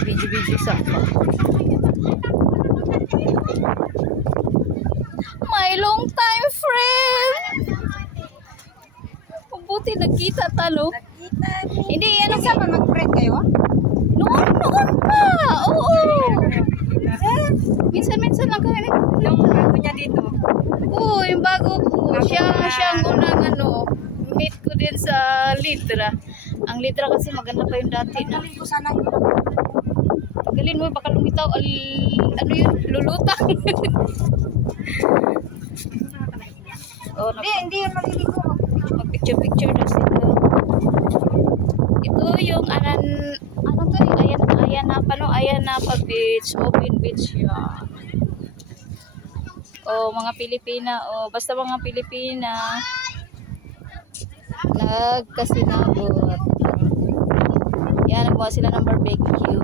Video-video sa ako. My long time friend. Buti nagkita talo. Hindi yan ang Sama mag-friend kayo? noon pa. Oo. Minsan lang kami. Yung bago niya dito. Oo, yung bago ko. Siya ang unang meet ko din sa Litra. Ang Litra kasi maganda pa yung dati na. Galing ko sana. Pagalin mo, baka lumitaw. Ano yun? Lulutang. Oh, Hindi yun maliligo. mag-picture na sila. Ito yung ano to yung Ayanapa Beach, open beach yan. Oh, mga Pilipina, basta mga Pilipina nagkasinabot. Yan, nagbuha sila ng barbecue.